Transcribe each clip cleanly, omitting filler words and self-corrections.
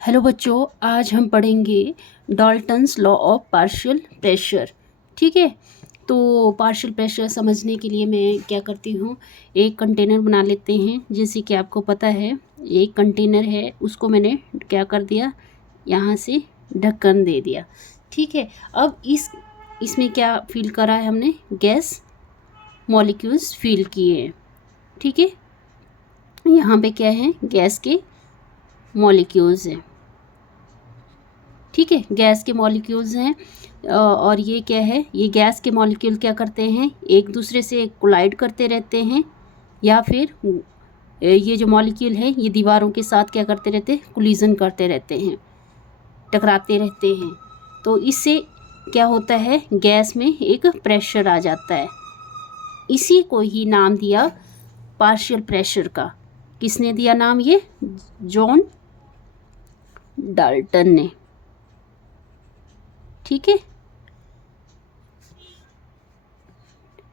Hello बच्चों, आज हम पढ़ेंगे Dalton's law of partial pressure. ठीक है, तो पार्शियल प्रेशर समझने के लिए मैं क्या करती हूँ, एक कंटेनर बना लेते हैं। जैसे कि आपको पता है, एक कंटेनर है, उसको मैंने क्या कर दिया, यहाँ से ढक्कन दे दिया। ठीक है, अब इसमें क्या फिल करा है हमने, गैस मॉलिक्यूल्स फिल किए हैं। ठीक है, यहाँ पे क्या है, गैस के मॉलिक्यूल्स हैं। ठीक है, गैस के मॉलिक्यूल्स हैं। और ये क्या है, ये गैस के मॉलिक्यूल क्या करते हैं, एक दूसरे से कोलाइड करते रहते हैं, या फिर ये जो मॉलिक्यूल है ये दीवारों के साथ क्या करते रहते हैं, कोलिजन करते रहते हैं, टकराते रहते हैं। तो इससे क्या होता है, गैस में एक प्रेशर आ जाता है। इसी को ही नाम दिया पार्शियल प्रेशर का। किसने दिया नाम, ये जॉन डाल्टन ने। ठीक है,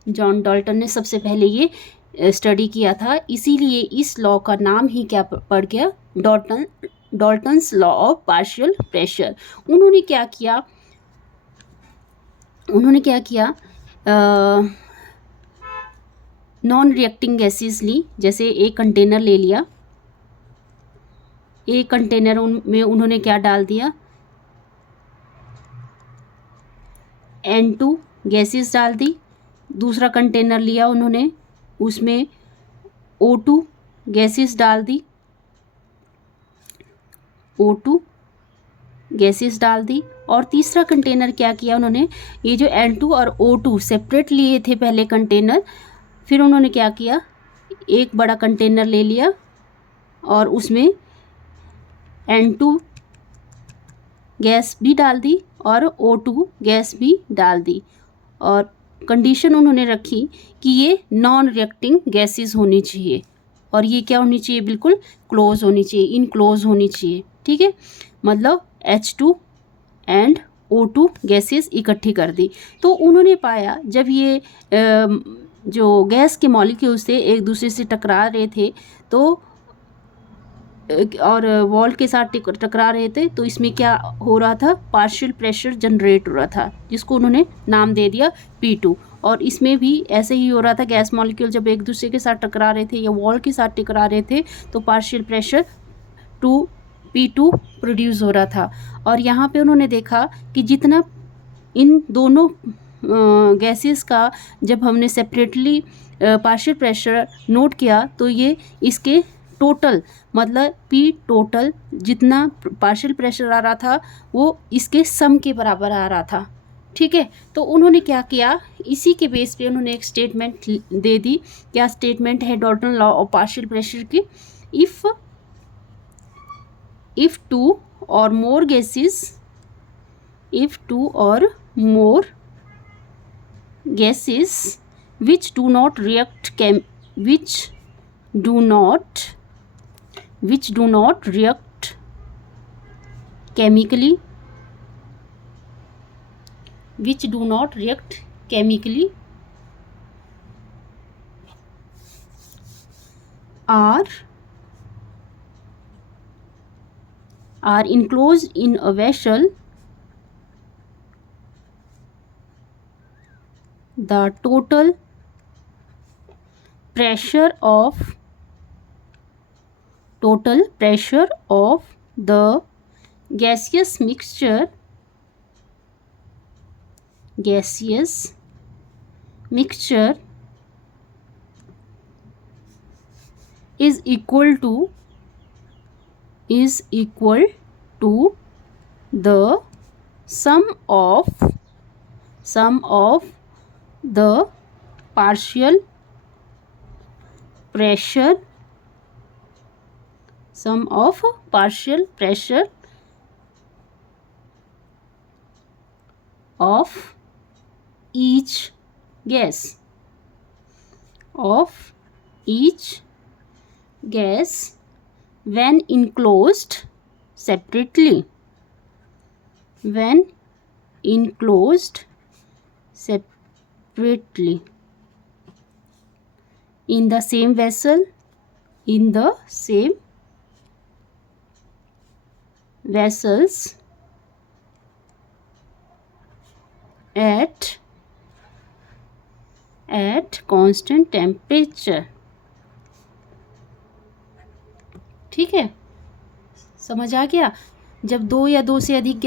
जॉन डाल्टन ने सबसे पहले ये स्टडी किया था, इसीलिए इस लॉ का नाम ही क्या पड़ गया, Dalton's law of partial pressure. उन्होंने क्या किया, नॉन रिएक्टिंग गैसेस ली। जैसे एक कंटेनर ले लिया, एक कंटेनर में उन्होंने क्या डाल दिया, N2 गैसेस डाल दी। दूसरा कंटेनर लिया उन्होंने, उसमें O2 गैसेस डाल दी, O2 गैसेस डाल दी। और तीसरा कंटेनर क्या किया उन्होंने, ये जो N2 और O2 सेपरेट लिए थे पहले कंटेनर, फिर उन्होंने क्या किया, एक बड़ा कंटेनर ले लिया और उसमें N2 गैस भी डाल दी और O2 गैस भी डाल दी। और कंडीशन उन्होंने रखी कि ये नॉन रिएक्टिंग गैसेस होनी चाहिए, और ये क्या होनी चाहिए, बिल्कुल क्लोज होनी चाहिए, इनक्लोज होनी चाहिए। ठीक है, मतलब H2 एंड O2 गैसेस इकट्ठी कर दी। तो उन्होंने पाया, जब ये जो गैस के मॉलिक्यूल्स थे एक दूसरे से टकरा रहे थे, तो और वॉल के साथ टकरा रहे थे, तो इसमें क्या हो रहा था, पार्शियल प्रेशर जनरेट हो रहा था, जिसको उन्होंने नाम दे दिया P2। और इसमें भी ऐसे ही हो रहा था, गैस मॉलिक्यूल जब एक दूसरे के साथ टकरा रहे थे या वॉल के साथ टकरा रहे थे, तो पार्शियल प्रेशर P2 प्रोड्यूस हो रहा था। और यहाँ पे उन्होंने देखा कि जितना इन दोनों गैसेस का जब हमने सेपरेटली पार्शियल प्रेशर नोट किया, तो ये इसके टोटल, मतलब P टोटल जितना पार्शियल प्रेशर आ रहा था वो इसके सम के बराबर आ रहा था। ठीक है, तो उन्होंने क्या किया, इसी के बेस पे उन्होंने एक स्टेटमेंट दे दी। क्या स्टेटमेंट है Dalton law of partial pressure की, if two or more gases which do not react chemically are enclosed in a vessel, the total pressure of the gaseous mixture is equal to the sum of the partial pressure of each gas when enclosed separately in the same vessel vessels at constant temperature। ठीक है, समझ आ गया। जब दो या दो से अधिक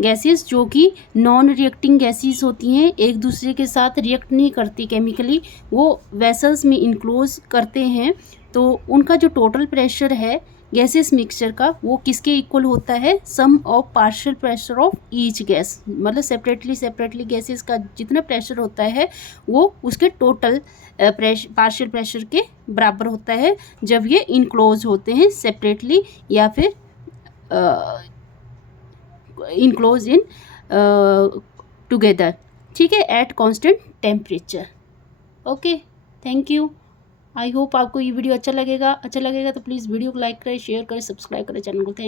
गैसेस जो कि नॉन रिएक्टिंग गैसेस होती हैं, एक दूसरे के साथ रिएक्ट नहीं करती केमिकली, वो वेसल्स में इनक्लोज करते हैं, तो उनका जो टोटल प्रेशर है गैसेस मिक्सचर का वो किसके इक्वल होता है, sum of partial pressure of each gas. मतलब सेपरेटली गैसेस का जितना प्रेशर होता है वो उसके टोटल पार्शियल प्रेशर के बराबर होता है जब ये इनक्लोज होते हैं सेपरेटली या फिर इनक्लोज इन टुगेदर। ठीक है, at constant temperature. Okay, thank you. I hope आपको ये वीडियो अच्छा लगेगा तो प्लीज़ वीडियो को लाइक करें, शेयर करें, सब्सक्राइब करें चैनल को। थैंक